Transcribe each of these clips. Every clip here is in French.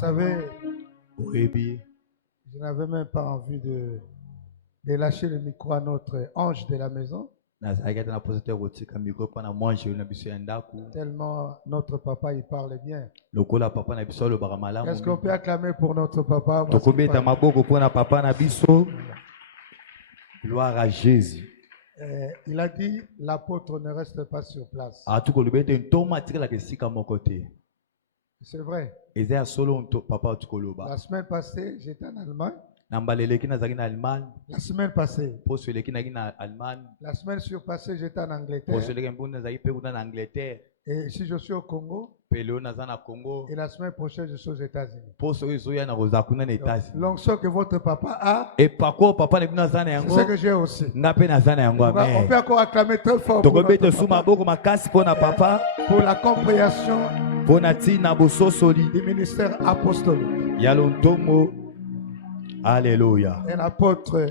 savez, oyebi je n'avais même pas envie de lâcher le micro à notre ange de la maison, nazalaki ata na posa te kotika mikro mpo na mwanjeli na biso ya ndako tellement notre papa, il parle bien. lokola papa na biso alobaka malamu Est-ce qu'on peut acclamer pour notre papa? Parce qu'il tokobeta parle. maboko mpo na papa na biso. Gloire à Jésus. Il a dit, l'apôtre ne reste pas sur place. atukolobi ete ntoma atikalaka esika moko te. C'est vrai. eza ya solo papa atukoloba. La semaine passée, j'étais en Allemagne. na mbala eleki nazalaki na Allemagne. La semaine passée. poso eleki nazalaki na Allemagne. La semaine surpassée, j'étais en Angleterre. poso eleki mpo nazalaki mpe kuna na Angleterre. Et ici, je suis au Congo. mpe leo naza na Congo. Et la semaine prochaine, je suis aux États-Unis. poso oyo ezoya na kozala kuna na États-Unis. L'onction que votre papa a, epako papa na bino naza na c'est yango. ce que j'ai aussi. nga mpe naza na yango. On amen. peut encore acclamer très fort pour, tokobeta notre su papa, maboko makasi mpo na papa pour la compréhension mpo na ntina bososoli du ministère apostolique. ya lontongo. Alléluia. Un apôtre,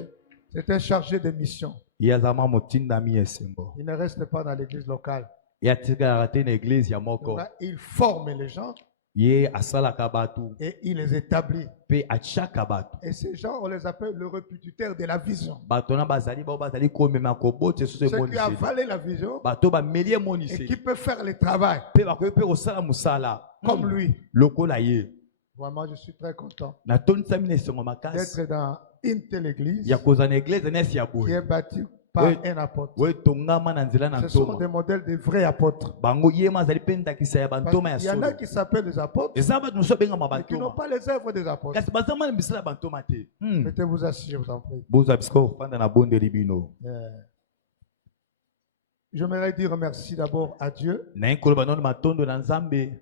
c'était chargé de mission. yazama motindami esengo. Il ne reste pas dans l'église locale. yatikalaka te na eglise ya moko. Donc, il forme les gens ye asalaka bato et il les établit. mpe atiaka bato. Et ces gens, on les appelle le répétiteur de la vision. bato wana bazali bao bazali komema kobota esusu Ceux qui emoniseli. avalent la vision bato bameli et emoniseli qui peuvent faire le travail mpe bakoki mpe kosala mosala comme lui. lokola ye. Vraiment, je suis très content natonisami na esengo makasi d'être dans une telle église ya kozala na eglise nesi ya qui boye est bâtie par Oui. un apôtre. oyo etongama na nzela na Ce sont ntoma. des modèles de vrais apôtres. bango ye ma azali mpe ndakisa ya Parce bantoma ya qu'il y en a solo. qui s'appellent des apôtres, eza bato mosusu abengama mais qui n'ont bantoma pas les œuvres des apôtres. kasi baza mana misala ya bantoma te. Mettez-vous assis, je vous en prie. bozwa bisika kofanda na bondeli bino. J'aimerais dire merci d'abord à Dieu naye koloba nano matondo na nzambe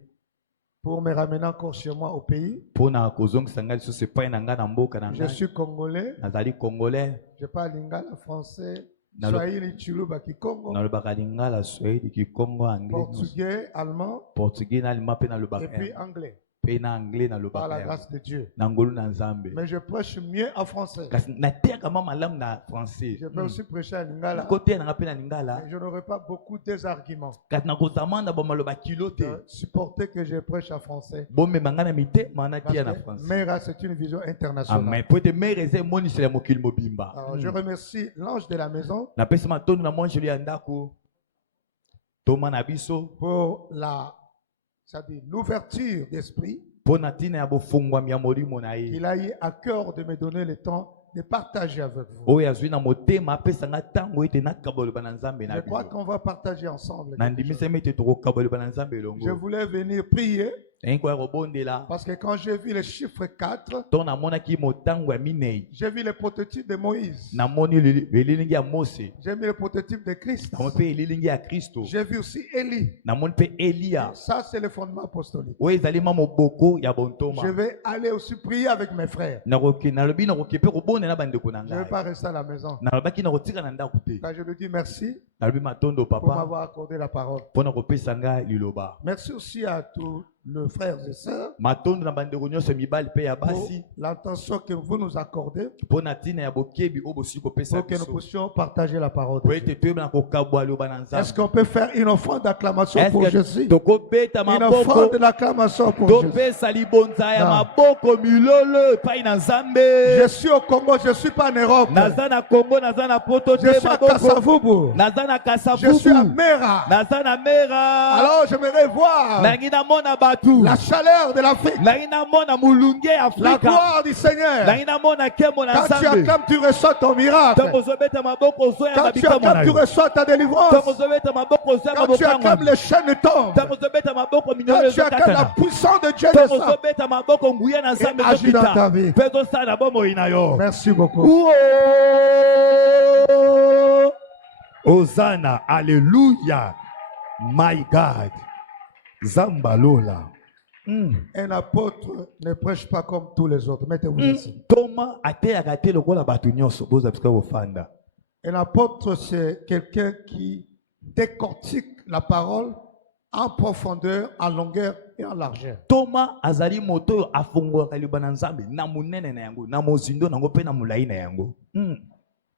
pour me ramener encore chez moi au pays. mpo na kozongisa ngai lisusu epai na ngai na mboka na Je ngai. suis congolais, nazali congolais. je parle lingala, français, Nalo- swahili, chuluba, kikongo, nalobaka lingala, swahili, kikongo, anglais, portugais, allemand portugais nalima mpe et nalobaka puis yango. anglais, mpe na anglais par nalobaka la yango. grâce de Dieu. na ngolu na nzambe. Mais je prêche mieux en français. kasi nateyaka ma malamu na français. Je peux aussi prêcher en lingala, koteya nanga mpe na lingala. mais je n'aurai pas beaucoup des arguments. kasi nakozama na bamaloba kilo te. Supporter que je prêche en français. bomema ngai na mitema Parce natia na que français. Mera, c'est une vision amen internationale. po ete mere eza emoniseli ya mokili mobimba. Alors, je remercie l'ange de la maison napesi matondo na mwanjeli ya ndako toma na biso pour c'est-à-dire l'ouverture d'esprit. mpo na ntina ya bofungwami ya molimo na ye Il a eu à cœur de me donner le temps de partager avec vous. oyo azwi na motema apesanga ntango ete nakaboloba na nzambe Je na crois bino. qu'on va partager ensemble. quelque chose. nandimisami ete tokokaboloba na nzambe Je elongo. voulais venir prier naye koya kobondela parce que quand j'ai vu le chiffre 4, to namonaki motango ya minei. j'ai vu le prototype de Moïse. namoni elilingi ya mose. J'ai vu le prototype de Christ. namoni mpe elilingi ya kristo. J'ai vu aussi Élie. namoni mpe eliya Ça, c'est le fondement apostolique. oyo ezali ma moboko ya Je bontoma. vais aller aussi prier avec mes frères. nalobi nakoki mpe kobondela na bandeko na Je ne vais ngai. pas rester à la maison. nalobaki nakotika na ndako te. Quand je lui dis merci nalobi matondo pour papa m'avoir accordé la parole. mpo na kopesa ngai liloba. Merci aussi à tous les frères et sœurs matondo na bandeko nyonso ya mibali mpe ya pour basi l'attention que vous nous accordez mpo na ntina ya bokebi oyo bosi kopesa pour que nous biso puissions partager la parole po de Dieu. ete toyeba na kokabwa liloba na Est-ce nzambe. qu'on peut faire une offrande d'acclamation pour Est-ce Jésus? que tokobeta Une maboko offrande d'acclamation pour Jésus. topesa libonza ya Non. maboko milolo epai na nzambe. Je suis au Congo, je ne suis pas en Europe. naza na kongo naza na poto Je te suis à maboko Kassavubu. naza na Je suis à kasavubu Mera. naza na mera. Alors j'aimerais voir nangi namona batu la chaleur de l'Afrique, nangi namona mulunge ya la afrika gloire du Seigneur. nangi namona nkembo na Quand tu nzambe. acclames, tu reçois ton miracle. ntango ozobeta maboko ozoya Quand tu mabikamwa na acclames, tu yo. reçois ta ntango délivrance. ozobeta maboko ozoya Quand tu mabokangwa. acclames, les chaînes tombent. ntango ozobeta maboko minyono Quand tu acclames, la ezokatana. puissance de Dieu ntango descend. ozobeta maboko nguya na nzambe Et agis dans ta ezokita vie. mpe ezosala na bomoi na yo. Merci beaucoup. Uo! Hosanna, alléluia. My God. Zambalola. Un apôtre ne prêche pas comme tous les autres. Mettez-vous ici. Thomas ateyaka te lokola bato nyonso boza bisika kofanda. Un apôtre, c'est quelqu'un qui décortique la parole en profondeur, en longueur et en largeur. Thomas azali moto oyo afungolaka liloba na nzambe na monene na yango na mozindo nango mpe na molai na yango.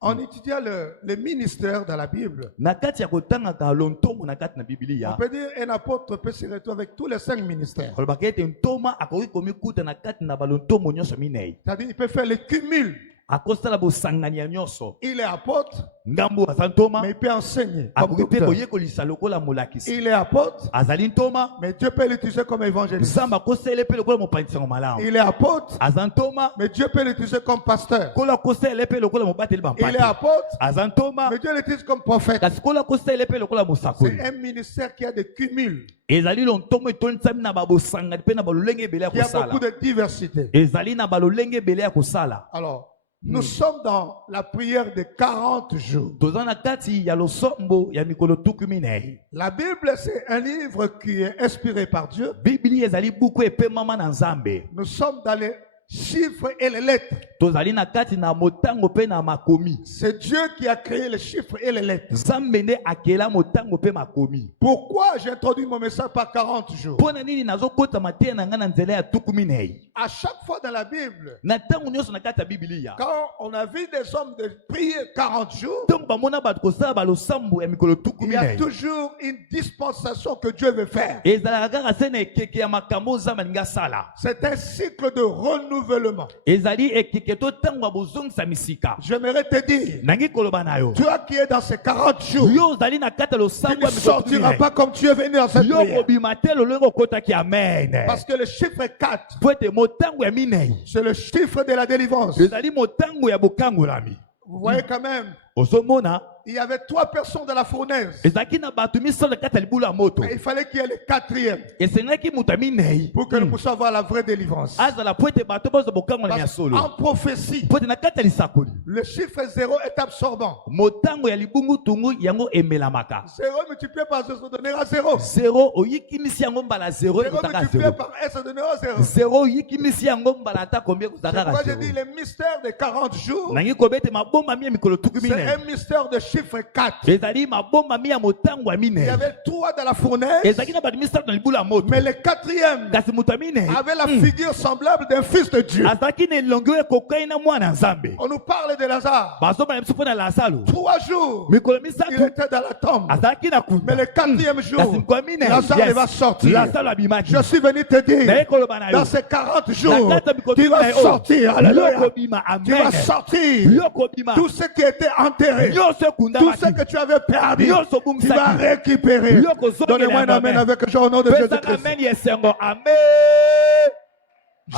En étudiant le ministère dans la Bible, Na kati ya kotangaka lontomo na kati na on Biblia. peut dire un apôtre peut se retrouver avec tous les 5 ministères. Kolobaka ete ntoma akoki komikuta na kati na balontomo nyonso minei. C'est-à-dire qu'il peut faire le cumul. Akosala bosangani ya nyonso. Il est apôtre, Ngambo aza ntoma. mais il peut enseigner comme Akoki pe docteur. koyekolisa lokola molakisi. Il est apôtre, Azali ntoma. mais Dieu peut l'utiliser comme évangéliste. Nzambe akosele pe lokola mopanzisango malamu. Il est apôtre, Aza ntoma. mais Dieu peut l'utiliser comme pasteur. Kola kosele pe lokola mobateli Il est bampate. apôtre, Aza ntoma. mais Dieu l'utilise comme prophète. Kasi kola kosele pe lokola mosakoli. C'est un ministère qui a des cumuls, Ezali lontomo etonisami na babosangani pe na balolenge ebele ya qui a kosala. beaucoup de diversité. Ezali na balolenge ebele ya kosala. Alors, nous sommes dans la prière de 40 jours. Toza na kati ya losombo ya mikolo tuku minei. La Bible, c'est un livre qui est inspiré par Dieu. Biblia ezali buku epemama na Nzambe. Nous sommes dans les chiffres et les lettres. Tozali na kati na motango pe na makomi. C'est Dieu qui a créé les chiffres et les lettres. Nzambe nde akela motango pe makomi. Pourquoi j'ai introduit mon message par 40 jours? Pona nini nazokota mateya na nga na nzela ya tuku minei. À chaque fois dans la Bible, Na tango nyonso na kati ya Biblia. quand on a vu des hommes de prier 40 jours, Tongo bamona bato kosala balosambo ya mikolo tuku il y a minei. toujours une dispensation que Dieu veut faire. Ezalaka kaka se na ekeke ya makambo Nzambe alingi asala. C'est un cycle de renouvellement. Ezali ekeke to tango ya bozongisa misika. J'aimerais te dire, Nangi koloba na yo. toi qui es dans ces 40 jours, Yo ozali na kati ya tu losambo ne ya mikolo tuku sortiras minei. pas comme tu es venu dans cette Yo prière. kobima te lolenge okotaki amen. Parce que le chiffre 4, Po ete motango ya minei c'est le chiffre de la délivrance. ezali motango ya bokangolami. Vous voyez quand même, Ozomona il y avait 3 personnes dans la fournaise. ezalaki na bato misato kati ya libulu ya moto. Mais il fallait qu'il y ait le 4e Esengaki moto ya minei pour que nous puissions avoir la vraie délivrance. azala po ete bato bazwa bokangolami ya Parce solo. qu'en prophétie, Po ete na kati ya lisakoli le chiffre 0 est absorbant. motango ya libungutungu yango emelamaka. 0 multiplié par 0 se donnera 0. Zero oyikimisi yango mbala zero 0 ekozaka multiplié zero. par 1 se donnera 0. Zero oyikimisi yango mbala ata combien C'est ekozaka pourquoi kaka j'ai dit zero. le mystère des 40 jours, Nangi kobe ete mabomba mi ya mikolo tuku c'est minei un mystère de chiffre 4. ezali mabomba mi ya motango ya Il y minei avait 3 dans la fournaise, ezalaki na bato misato na libulu ya moto. mais le 4e Kasi moto ya minei avait la figure semblable d'un fils de Dieu. azalaki na elongi oyo ekokai na mwana nzambe. On nous parle de Lazare. bazobana biso mpo na lazaro 3 jours, mikolo il misato était dans la tombe. azalaki na Mais le kunda 4e jour, kasi mokolo ya minei Lazare va sortir. lazaro abimaki. Je suis venu te dire, naye koloba na yo dans ces 40 na jours, kati ya mikolo tu vas na yo sortir. yo Alléluia. kobima Tu vas amen sortir. yo kobima Tout ce qui était enterré, nyonso tout ce ekundamaki que tu avais perdu, nyonso tu vas obungisaki récupérer. yo kozongela Donnez-moi un yango amen amen. avec joie au nom de pesaka Jésus-Christ. amen ya esengo amen.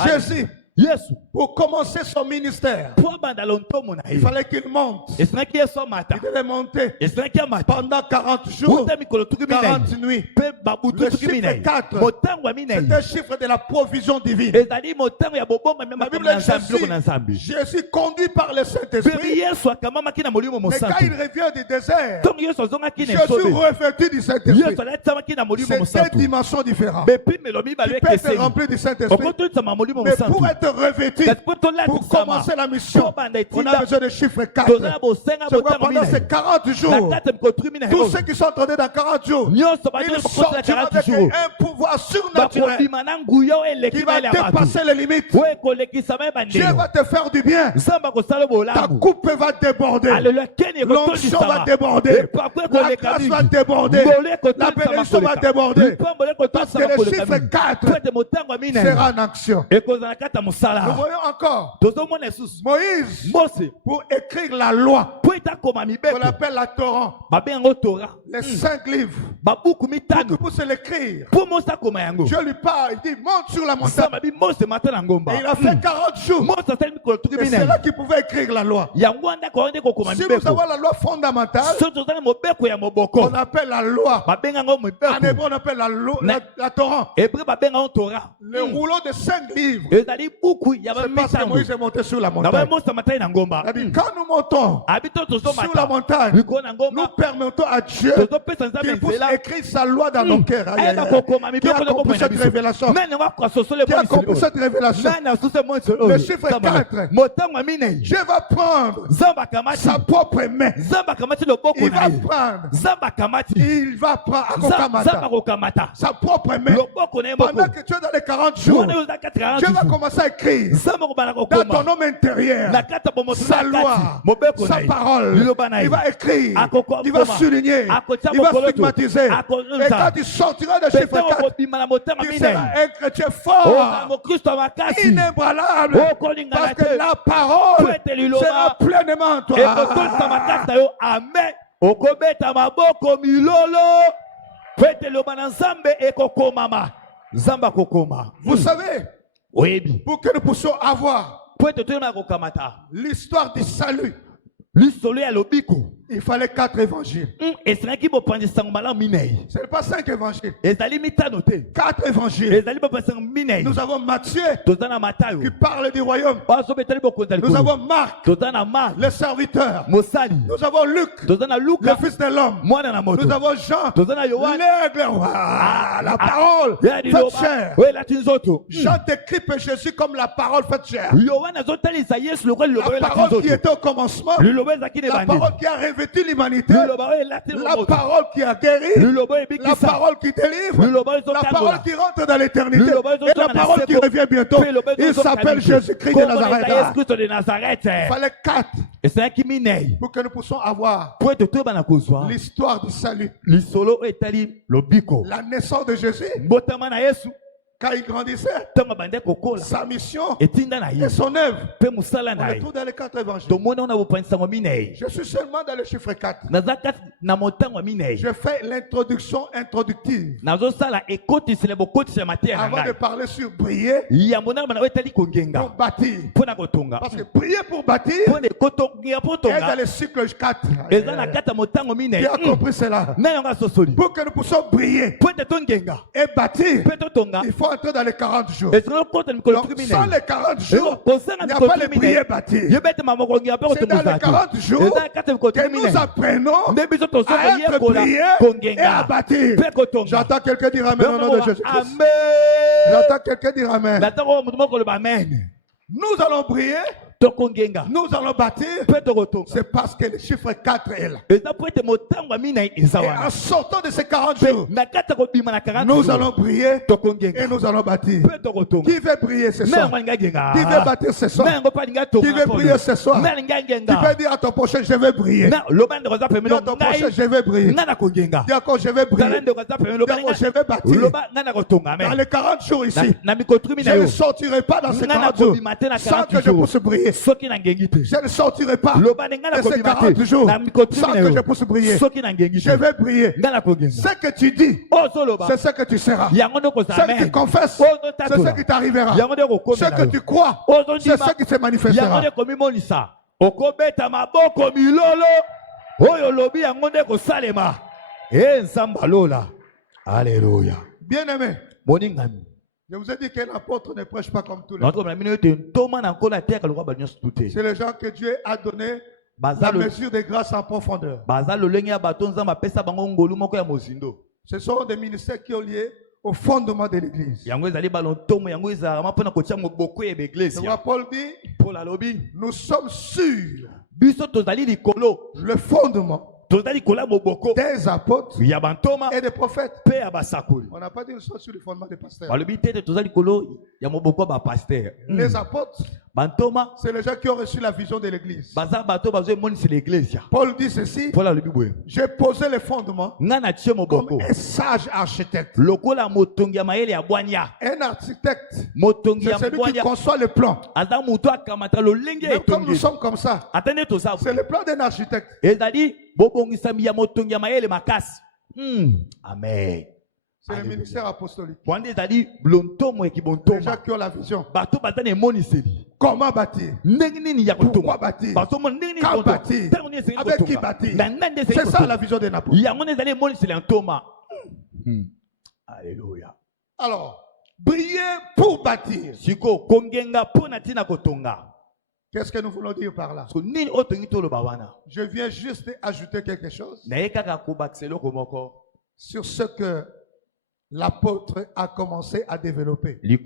Jésus, yesu pour commencer son ministère, po abanda lontomo na il ye fallait qu'il monte. esengaki yesu amata Il devait monter esengaki amata pendant 40 jours, uta mikolo tuku minei 40 nuits. mpe babutu Le tuku chiffre minei 4, motango ya minei c'est un chiffre de la provision divine. ezali motango ya bobomba mpe La makambo Bible na dit nzambe biloko na Jésus, nzambe Jésus conduit par le mpe Saint-Esprit, yesu akamamaki na molimo mais quand mosantu il revient du désert, ntongo yesu azongaki na Jésus esobe revêtu du Saint-Esprit. yesu alatamaki na molimo C'est deux mosantu dimensions différentes. bepimelo mibale Tu peux être ekeseni rempli du Saint-Esprit, okotolitama molimo mais mosantu pour être revêtu, kasi mpo pour tolatisama commencer la mission, po banda on a etinda besoin de chiffre 4. toza na bosenga C'est pourquoi botango pendant ces minei 40 na jours, kati ya mikolo tuku minei tous ceux qui sont entrés dans 40 jours, nyonso bato ils bakotela sortiront 40 avec jours un pouvoir surnaturel bakobima na nguya oyo eleki qui va mayele ya bato dépasser les limites. oyo ekolekisama ye Dieu bandelo va te faire du bien. nzambe akosala Ta bolamu coupe va déborder. aleluya keni L'onction va ekotondisama déborder. epako La ekoleka grâce va mingi déborder. ngolo La ekotondisama bénédiction va koleka déborder. lipambolo Parce que ekotondisama le koleka chiffre mingi 4 po ete motango ya minei sera en action. ekozala na kati ya Nous mosala voyons encore tozomona lisusu Moïse mose pour écrire la loi po ete akoma qu'on mibeko appelle la Torah, babengango tora les 5 livres. babuku mitano Pour se l'écrire, po mose akoma yango Dieu lui parle, il dit monte sur la montagne. nzambe abi mose mata na ngomba Et il a fait 40 jours. mose asali mikolo tuku Et c'est minei là qu'il pouvait écrire la loi. yango wana akoki nde kokoma Si nous mibeko avons la loi fondamentale, soki tozali mobeko ya moboko on appelle la loi. babengango En mibeko hébreu, on appelle la loi, la Torah. hébreu babengango tora Le rouleau de 5 livres. ezali buku ya C'est parce que bamitango Moïse est monté sur la na baye montagne. mose amatali na ngomba Il a dit, quand nous montons abi to sur la tozomata montagne, likolo na nous ngomba permettons à Dieu tozopesa nzambe qu'il puisse nzela écrire sa loi dans nos cœurs. Aïe, aïe, ayeba aïe. kokoma Qui a mibeko na compris bomoi na cette biso révélation? nani yango akososole Qui a compris cette révélation? nani asuse monisolo Le oyo chiffre Nzambe 4. motango ya minei Dieu va prendre nzambe akamati sa propre main. nzambe akamati loboko Il na va ye prendre. nzambe akamati Il va prendre nzambe Akokamata, akokamata sa propre main. loboko na ye moko Pendant que tu es dans les 40 jours, wana oyo ozaka 30 Dieu va jours commencer à écrire dans ton homme intérieur sa loi, sa parole. Il va écrire, il va souligner, il va stigmatiser. Et quand tu sortiras de chiffre 4, tu seras un chrétien fort, inébranlable, parce que la parole sera pleinement en toi. Vous savez, pour que nous puissions avoir l'histoire du salut, il fallait 4 évangiles. Ce n'est pas 5 évangiles. 4 évangiles. Nous avons Matthieu qui parle du royaume. Nous avons Marc, le serviteur. Nous avons Luc, le fils de l'homme. Nous avons Jean, l'aigle roi. La parole faite chair. Jean décrit Jésus comme la parole faite chair. La parole qui était au commencement. La parole qui a revêtu l'humanité, la parole qui a guéri, la parole qui délivre, la parole qui rentre dans l'éternité et la parole qui revient bientôt. Il s'appelle Jésus-Christ de Nazareth. Il fallait 4 pour que nous puissions avoir l'histoire du salut, la naissance de Jésus. Quand il grandissait, sa mission et son œuvre, on le trouve dans les 4 évangiles. Je suis seulement dans le chiffre 4. Je fais l'introduction introductive. Avant de parler sur prier pour bâtir. Parce que prier pour bâtir est dans le cycle 4. Qui a compris cela? Pour que nous puissions briller et bâtir, il faut entrer dans les 40 jours. Donc, sans les 40 jours, il n'y a pas les prières bâties. C'est dans les 40 jours que nous apprenons à être priés et à bâtir. J'entends quelqu'un dire Amen au nom de Jésus-Christ. J'entends quelqu'un dire Amen. Nous allons prier. Nous allons bâtir. C'est parce que le chiffre 4 est là. Et en sortant de ces 40 jours, nous allons prier et nous allons bâtir. Qui veut prier ce soir? Qui veut bâtir ce soir? Qui veut prier ce soir? Tu peux dire à ton prochain, je vais prier. Dis à ton prochain, je vais prier. Dis encore, je vais prier. Dis encore, je vais bâtir. Dans les 40 jours ici, je ne sortirai pas dans ces 40 jours sans que je puisse prier. Je ne sortirai pas de ces 40 jours sans que je puisse prier. Je vais prier. Ce que tu dis, c'est ce que tu seras. Ce que tu confesses, c'est ce qui t'arrivera. Ce que tu crois, c'est ce qui se manifestera. Alléluia. Bien-aimé, je vous ai dit qu'un apôtre ne prêche pas comme tous les autres. C'est les gens que Dieu a donné la mesure de grâce en profondeur. Ce sont des ministères qui ont lié au fondement de l'Église. Paul dit, nous sommes sûrs le fondement des apôtres et des prophètes. On n'a pas dit nous sommes sur le fondement des pasteurs. Les apôtres, c'est les gens qui ont reçu la vision de l'église. Paul dit ceci, j'ai posé les fondements comme un sage architecte. Un architecte, c'est celui qui conçoit le plan. Même comme nous sommes comme ça, c'est le plan d'un architecte. Amen. C'est le ministère apostolique. Les gens qui ont la vision. Comment bâtir? Pourquoi bâtir? Quand bâtir? Avec qui bâtir? C'est ça la vision d'un apôtre. Alléluia. Alors, briller pour bâtir. Qu'est-ce que nous voulons dire par là? Je viens juste ajouter quelque chose sur ce que l'apôtre a commencé à développer. Je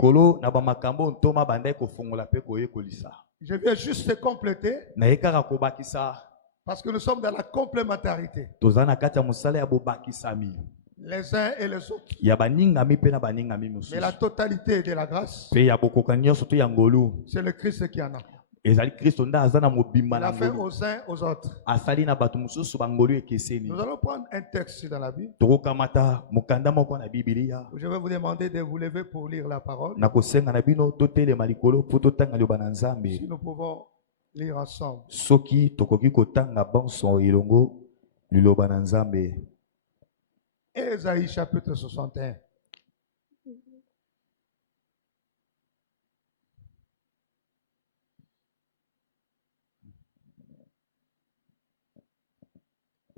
viens juste compléter parce que nous sommes dans la complémentarité. Les uns et les autres. Mais la totalité de la grâce, c'est le Christ qui en a. Il a fait aux uns aux autres. Nous allons prendre un texte dans la Bible. Je vais vous demander de vous lever pour lire la parole. Si nous pouvons lire ensemble. Ésaïe chapitre 61.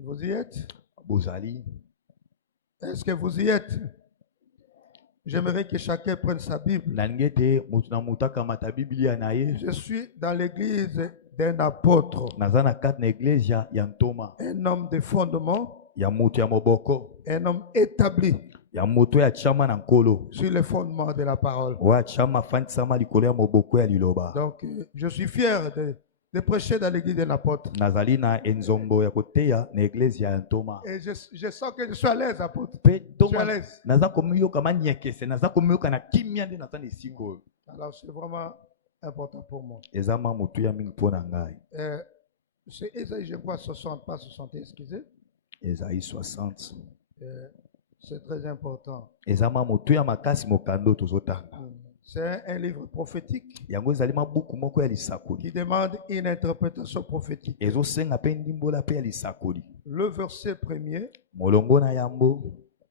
Vous y êtes? Est-ce que vous y êtes? J'aimerais que chacun prenne sa Bible. Je suis dans l'église d'un apôtre, un homme de fondement, un homme établi sur le fondement de la parole. Donc, je suis fier de prêcher dans l'église d'un apôtre. Et je sens que je suis à l'aise, apôtre. Je suis à l'aise. Alors, c'est vraiment important pour moi. C'est Ésaïe, je crois, 60, pas 60, excusez. Ésaïe 60. C'est très important. C'est un livre prophétique qui demande une interprétation prophétique. Le verset 1er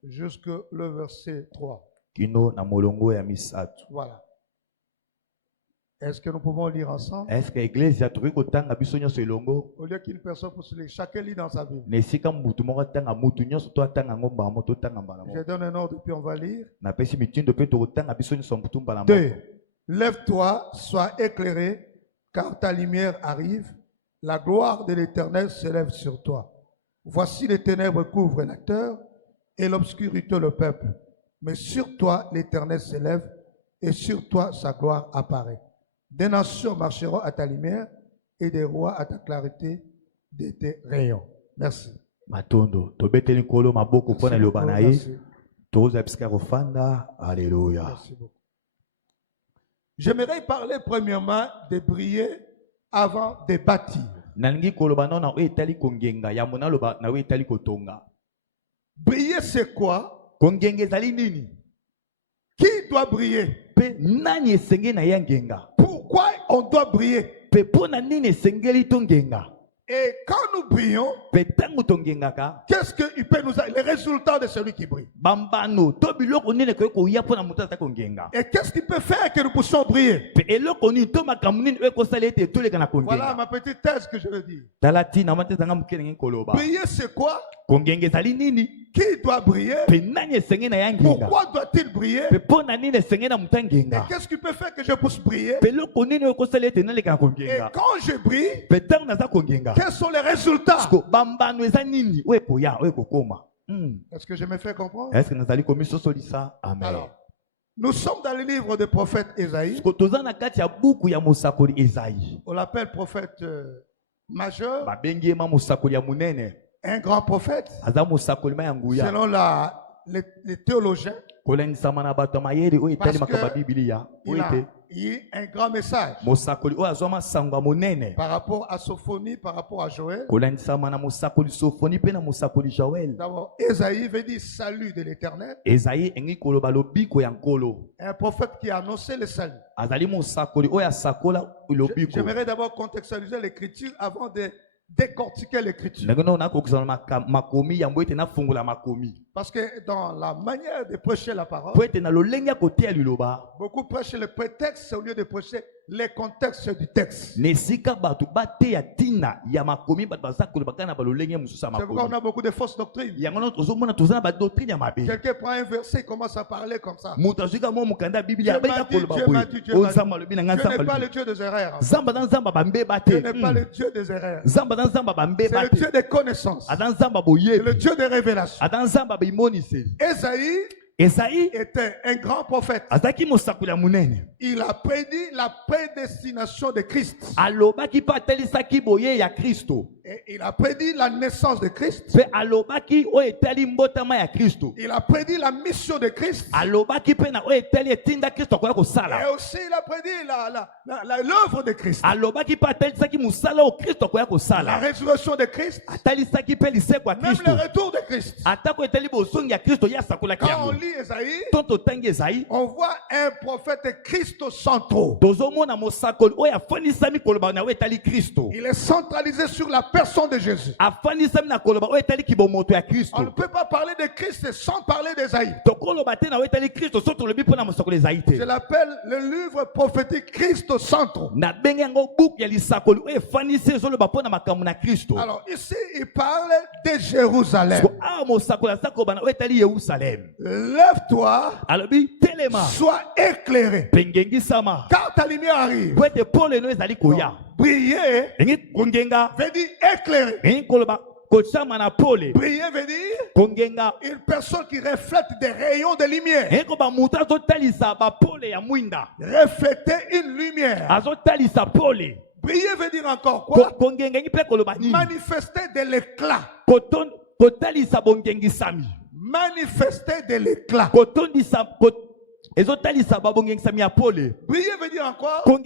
jusqu'au verset 3. Voilà. Est-ce que nous pouvons lire ensemble? Au lieu qu'une personne puisse lire, chacun lit dans sa Bible. Je donne un ordre puis on va lire. 2. Lève-toi, sois éclairé, car ta lumière arrive. La gloire de l'Éternel s'élève sur toi. Voici les ténèbres couvrent la terre et l'obscurité le peuple. Mais sur toi l'Éternel s'élève et sur toi sa gloire apparaît. Des nations marcheront à ta lumière et des rois à ta clarté de tes rayons. Merci. Merci beaucoup. J'aimerais parler premièrement de briller avant de bâtir. Briller, c'est quoi? Qui doit briller? Pourquoi on doit briller? Et quand nous brillons, qu'est-ce qu'il peut nous avoir? Les résultats de celui qui brille. Et qu'est-ce qui peut faire que nous puissions briller? Voilà ma petite thèse que je veux dire. Briller, c'est quoi? Qui doit briller? Pourquoi doit-il briller? Et qu'est-ce qui peut faire que je puisse briller? Et quand je brille, quels sont les résultats? Est-ce que je me fais comprendre? Alors, nous sommes dans le livre du prophète Ésaïe. On l'appelle prophète majeur. Un grand prophète, selon les théologiens, parce qu'il a eu un grand message par rapport à Sophonie, par rapport à Joël. D'abord, Ésaïe veut dire salut de l'Éternel. Un prophète qui a annoncé le salut. J'aimerais d'abord contextualiser l'écriture avant de décortiquer l'écriture. Parce que dans la manière de prêcher la parole, beaucoup prêchent le prétexte au lieu de prêcher les contextes du texte. C'est pourquoi on a beaucoup de fausses doctrines. Quelqu'un prend un verset et commence à parler comme ça. Dieu m'a dit. Dieu n'est pas le Dieu des erreurs. Dieu n'est pas le Dieu des erreurs. C'est le Dieu des connaissances. C'est le Dieu des révélations. Ésaïe était un grand prophète. Il a prédit la prédestination de Christ. Et il a prédit la naissance de Christ. Il a prédit la mission de Christ. Et aussi il a prédit l'œuvre de Christ. La résurrection de Christ. Même le retour de Christ. Quand on lit Esaïe, on voit un prophète christocentraux. Il est centralisé sur la personne de Jésus. On ne peut pas parler de Christ sans parler d'Esaïe. Je l'appelle le livre prophétique christocentraux. Alors ici, il parle de Jérusalem. Lève-toi, sois éclairé, car ta lumière arrive. Briller veut dire éclairer. Briller veut dire une personne qui reflète des rayons de lumière. Refléter une lumière. Briller veut dire encore quoi? Manifester de l'éclat. Manifester de l'éclat. Briller veut dire encore une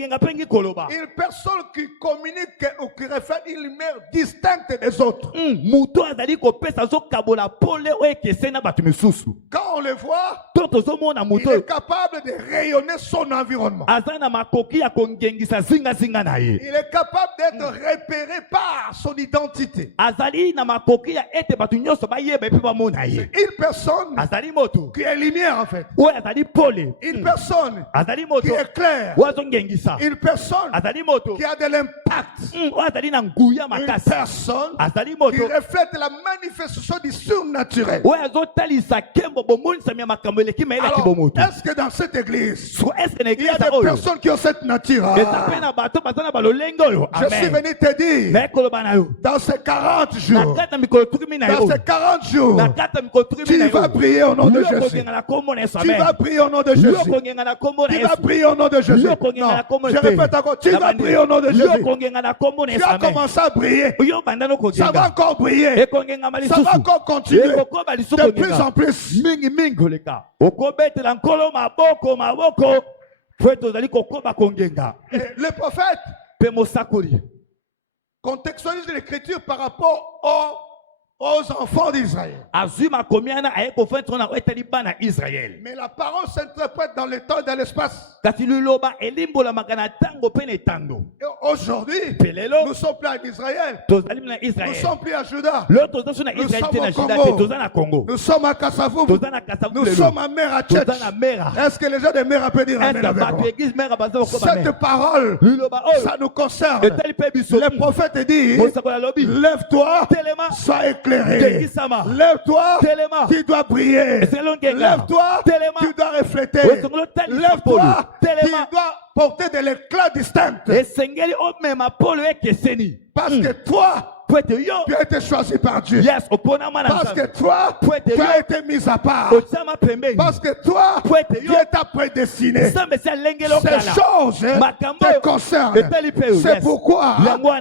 personne qui communique ou qui reflète une lumière distincte des autres. Quand on le voit, il est capable de rayonner son environnement. Il est capable d'être repéré par son identité. Une personne qui est lumière en fait. Une personne qui éclaire. Une personne qui a de l'impact. Une personne qui reflète la manifestation du surnaturel. Alors, est-ce que dans cette église, il y a des personnes qui ont cette nature? Je suis venu te dire, dans ces 40 jours, tu vas prier au nom de Jésus. Tu vas prier au nom de Jésus. Tu vas prier au nom de Jésus. Non, je répète encore. Tu vas prier au nom de Jésus. Tu as commencé à briller. Ça va encore briller. Ça va encore continuer. De plus en plus. Et le prophète contextualise l'écriture par rapport aux enfants d'Israël. Mais la parole s'interprète dans le temps et dans l'espace. Aujourd'hui, nous ne sommes plus en Israël. Nous ne sommes plus à Juda. Nous sommes au Congo. Nous sommes à Kassavou. Nous sommes à Meratchet. Est-ce que les gens de Mera peuvent dire amen avec moi? Cette parole, ça nous concerne. Le prophète dit, lève-toi, sois éclairé. Lève-toi, tu dois briller. Lève-toi, tu dois refléter. Lève-toi, tu dois porter de l'éclat distinct. Parce que toi, tu as été choisi par Dieu. Parce que toi, tu as été mis à part. Parce que toi, Dieu t'a prédestiné. Ces choses te concernent. C'est pourquoi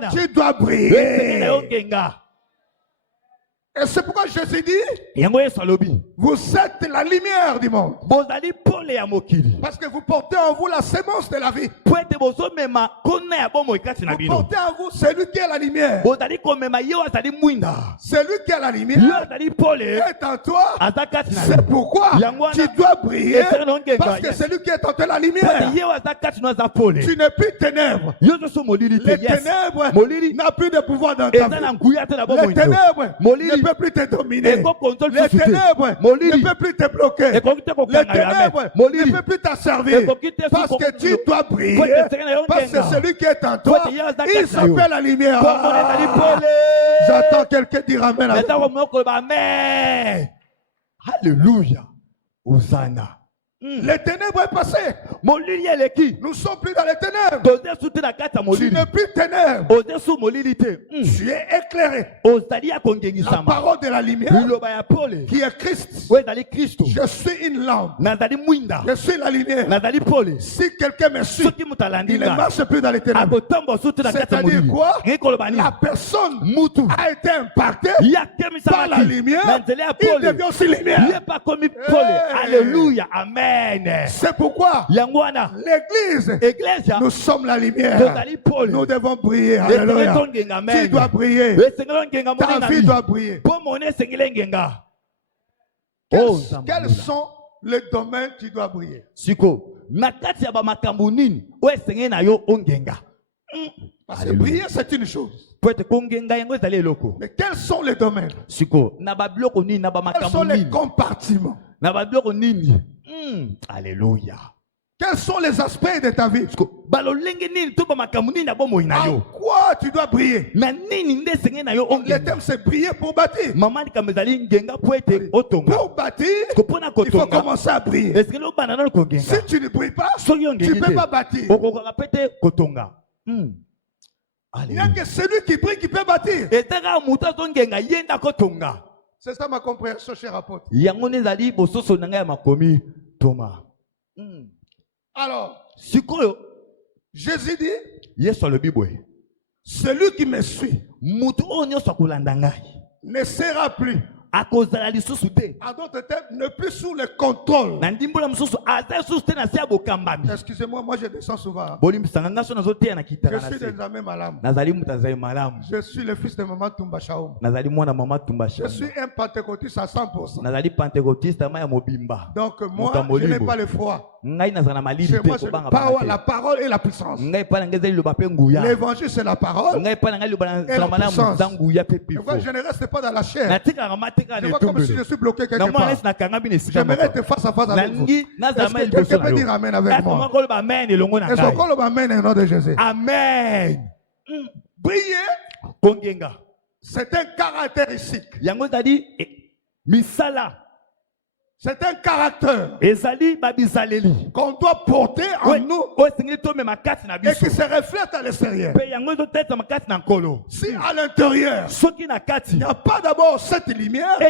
tu dois briller. Et c'est pourquoi Jésus dit, vous êtes la lumière du monde. Parce que vous portez en vous la sémence de la vie. Vous portez en vous celui qui est la lumière. Celui qui est la lumière est en toi. C'est pourquoi tu dois briller. Parce que celui qui est en toi la lumière. Tu n'es plus ténèbres. Les ténèbres n'ont plus de pouvoir dans ta vie. Les ténèbres ne peuvent plus te dominer. Les ténèbres ne peuvent plus te bloquer. Les ténèbres ne peuvent plus t'asservir. Parce que tu dois briller. Parce que celui qui est en toi, il s'appelle la lumière. J'attends quelqu'un dire amen. Alléluia. Hosanna. Les ténèbres est passé. Nous ne sommes plus dans les ténèbres. Tu n'es plus ténèbres. Tu es éclairé. La parole de la lumière qui est Christ. Je suis une lampe. Je suis la lumière. Si quelqu'un me suit, il ne marche plus dans les ténèbres. C'est-à-dire quoi? La personne a été impactée par la lumière. Il devient aussi lumière. Alléluia. Amen. C'est pourquoi l'église, nous sommes la lumière. Nous devons briller. Alléluia. Tu dois briller. Ta vie doit briller. Quels sont les domaines qui doivent briller? Parce que briller, c'est une chose. Mais quels sont les domaines? Quels sont les compartiments? Alléluia. Quels sont les aspects de ta vie? En quoi tu dois briller? Le thème c'est briller pour bâtir. Pour bâtir, il faut commencer à briller. Si tu ne brilles pas, tu ne peux pas bâtir. Il n'y a que celui qui brille qui peut bâtir. C'est ça ma compréhension, cher apôtre. Alors, Jésus dit, celui qui me suit ne sera plus, en d'autres termes, ne plus sous le contrôle. Excusez-moi, moi je descends souvent. Je suis désormais malade. Je suis le fils de maman Tumba Shaoum. Je suis un pentecôtiste à 100%. Donc moi, je n'ai pas le froid. Chez moi, la parole et la puissance. L'évangile, c'est la parole et la puissance. Donc, je ne reste pas dans la chair. Je vois comme si je suis bloqué quelque part. J'aimerais être face à face avec vous. Est-ce que quelqu'un peut dire Amen avec moi? Est-ce qu'on le Amen au nom de Jésus? Amen. Briller, c'est un caractéristique. C'est un caractère qu'on doit porter en nous et qui se reflète à l'extérieur. Si à l'intérieur, il n'y a pas d'abord cette lumière qui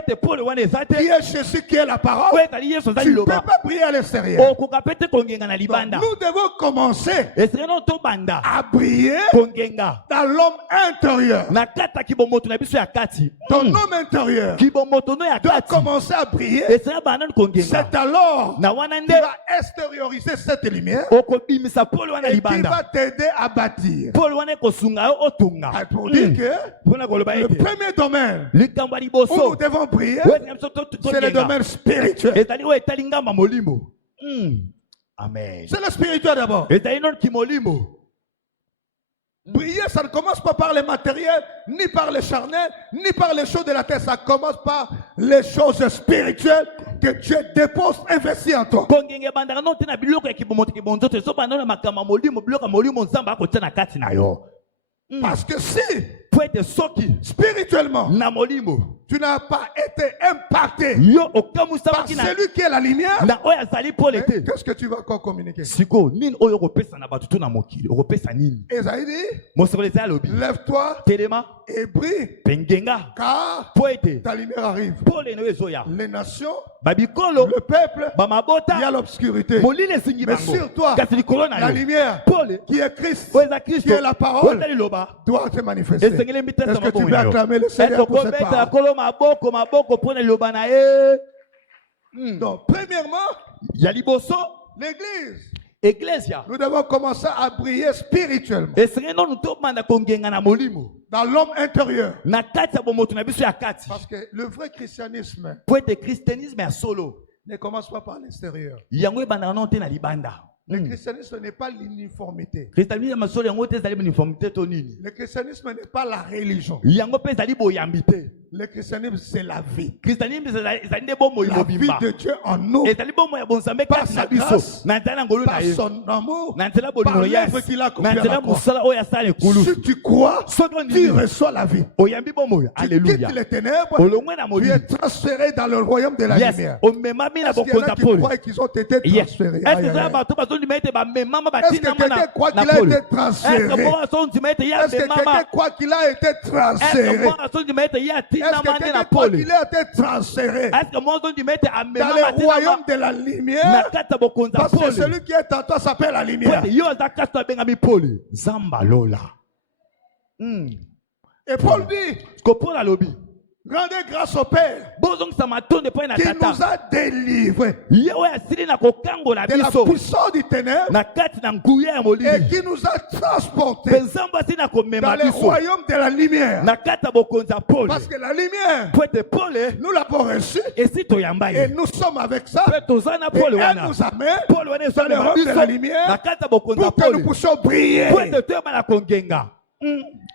est Jésus, qui est la parole, tu ne peux pas briller à l'extérieur. Nous devons commencer à briller dans l'homme intérieur. Ton homme intérieur doit commencer à briller. C'est alors qu'il va extérioriser cette lumière et qui va t'aider à bâtir. Pour dire que le premier domaine où nous devons briller, c'est le domaine spirituel. Amen. C'est le spirituel d'abord. Briller, ça ne commence pas par les matériels, ni par les charnels, ni par les choses de la terre. Ça commence par les choses spirituelles que Dieu dépose, investit en toi. Parce que si spirituellement tu n'as pas été impacté par celui qui est la lumière, qu'est-ce que tu vas encore communiquer? Esaïe dit, lève-toi et brille, car ta lumière arrive. Les nations, le peuple, il y a l'obscurité. Mais sur toi, la lumière qui est Christ, qui est la parole, doit se manifester. Est-ce que tu veux acclamer le Seigneur pour cette parole? Donc, premièrement, l'église, nous devons commencer à briller spirituellement dans l'homme intérieur. Parce que le vrai christianisme ne commence pas par l'extérieur. Le christianisme n'est pas l'uniformité. Le christianisme n'est pas la religion. Le christianisme, c'est la vie. La vie de Dieu en nous. Par sa grâce, par son amour, par l'œuvre qu'il a accomplie à la croix. Si tu crois, tu reçois la vie. Tu quittes les ténèbres, tu es transféré dans le royaume de la lumière. Est-ce qu'il y en a qui croient qu'ils ont été transférés? Est-ce que quelqu'un croit qu'il a été transféré? Est-ce que quelqu'un croit qu'il a été transféré? Est-ce que quelqu'un croit qu'il a été transféré dans le royaume de la lumière? Parce que celui qui est en toi s'appelle la lumière. Et Paul dit, rendez grâce au Père qui nous a délivrés de la puissance du ténèbre et qui nous a transportés dans le royaume de la lumière. Parce que la lumière, nous l'avons reçue et nous sommes avec ça. Et elle nous amène dans le royaume de la lumière pour que nous puissions briller.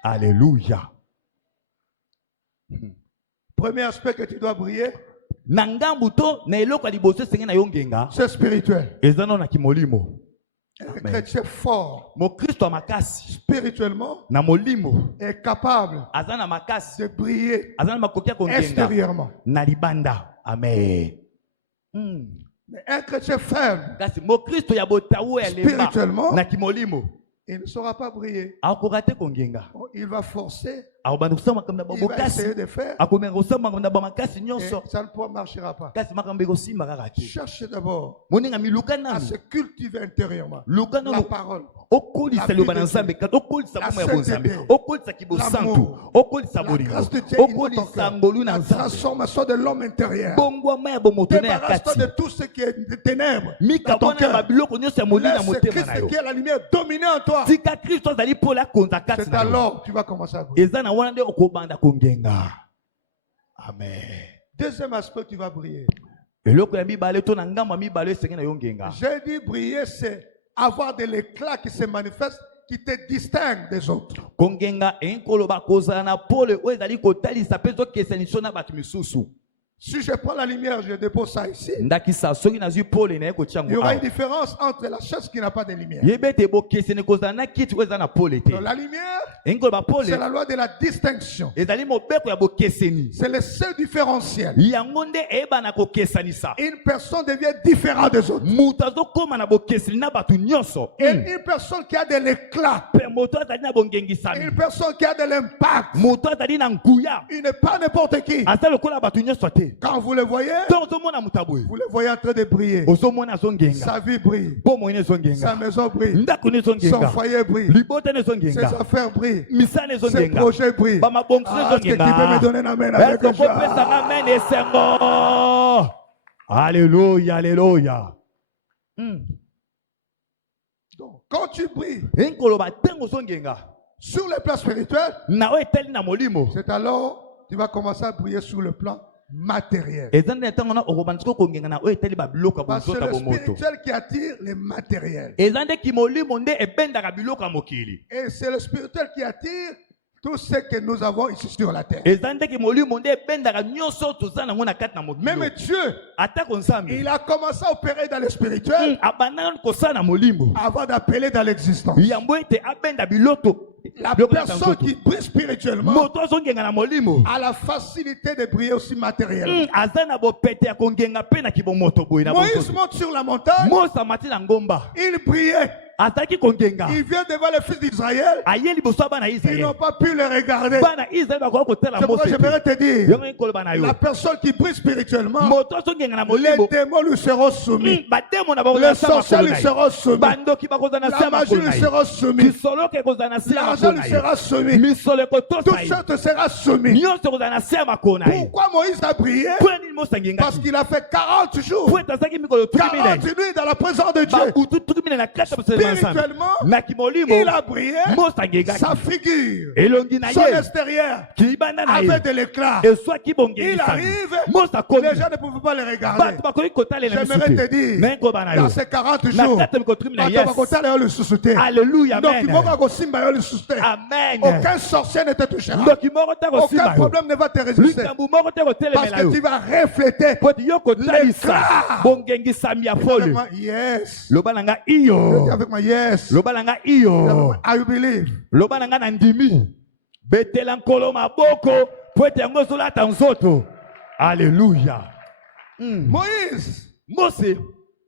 Alléluia. Premier aspect que tu dois briller, c'est spirituel. Un chrétien fort, spirituellement, est capable de briller extérieurement. Amen. Mais un chrétien faible, spirituellement, il ne saura pas briller. Il va forcer. Il va essayer de faire. Et ça ne marchera pas. Cherche d'abord à se cultiver intérieurement. La parole. La grâce de Dieu inonde ton cœur. La transformation de l'homme intérieur. Débarrasse-toi de tout ce qui est de ténèbres dans ton cœur. Laisse Christ qui est la lumière dominer en toi. C'est alors que tu vas commencer à briller. Amen. Deuxième aspect, tu vas briller. J'ai dit briller, c'est avoir de l'éclat qui se manifeste, qui te distingue des autres. Si je prends la lumière, je dépose ça ici. Il y aura une différence entre la chose qui n'a pas de lumière. Donc, la lumière, c'est la loi de la distinction. C'est le seul différentiel. Une personne devient différente des autres. Et une personne qui a de l'éclat, une personne qui a de l'impact, il n'est pas n'importe qui. Quand vous le voyez, vous le voyez en train de briller. Sa vie brille. Sa maison brille. Son foyer brille. Ses affaires brillent. Ses projets brillent. Est-ce que tu peux me donner un amen avec ça? Alléluia, alléluia. Donc, quand tu brilles sur le plan spirituel, c'est alors que tu vas commencer à briller sur le plan matériel. Parce que le spirituel qui attire les matériels. Et c'est le spirituel qui attire tout ce que nous avons ici sur la terre. Même Dieu, il a commencé à opérer dans le spirituel avant d'appeler dans l'existence. La personne qui brille spirituellement a la facilité de briller aussi matériellement. Moïse monte sur la montagne, il brillait. Il vient devant les fils d'Israël. Ils n'ont pas pu le regarder. C'est pourquoi j'aimerais te dire, la personne qui brille spirituellement, les démons lui seront soumis. Les sorciers lui seront soumis. La magie lui sera soumise. L'argent lui sera soumis. Tout ça te sera soumis. Pourquoi Moïse a brillé? Parce qu'il a fait 40 jours, 40 nuits dans la présence de Dieu. spirituellement, il a brillé, sa figure, son extérieur avait de l'éclat. Il arrive, les gens ne pouvaient pas le regarder. J'aimerais te dire, dans ces 40 jours, alléluia, amen. Aucun sorcier ne te touchera. Aucun problème ne va te résister. Parce que tu vas refléter l'éclat. Yes. Avec moi, yes. I believe. Alléluia. Moïse, Mose,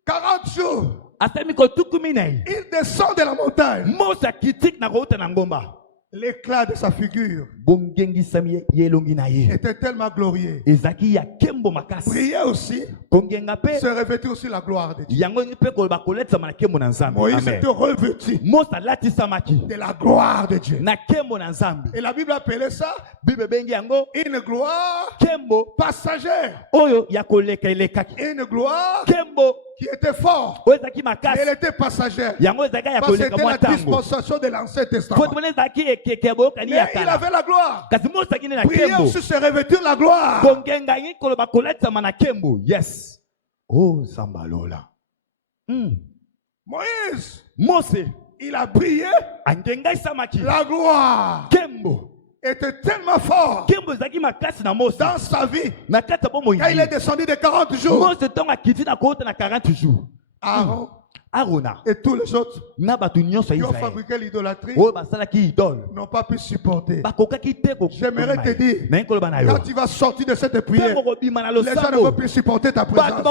40 jours, il descend de la montagne. L'éclat de sa figure était tellement glorieux. Prier aussi, se revêtir aussi la gloire de Dieu. Moïse était revêtu de la gloire de Dieu. Et la Bible appelait ça une gloire passagère. Une gloire qui était forte. Elle était passagère. Parce que c'était la dispensation de l'Ancien Testament. Mais il avait la gloire. Prier aussi se revêtir la gloire. Yes. Oh, Zambalola. Moïse, Mose, il a prié. La gloire était tellement forte dans sa vie. Quand il est descendu de 40 jours, Aaron et tous les autres qui ont fabriqué l'idolâtrie n'ont pas pu supporter. J'aimerais te dire, quand tu vas sortir de cette prière, les gens ne vont plus supporter ta présence.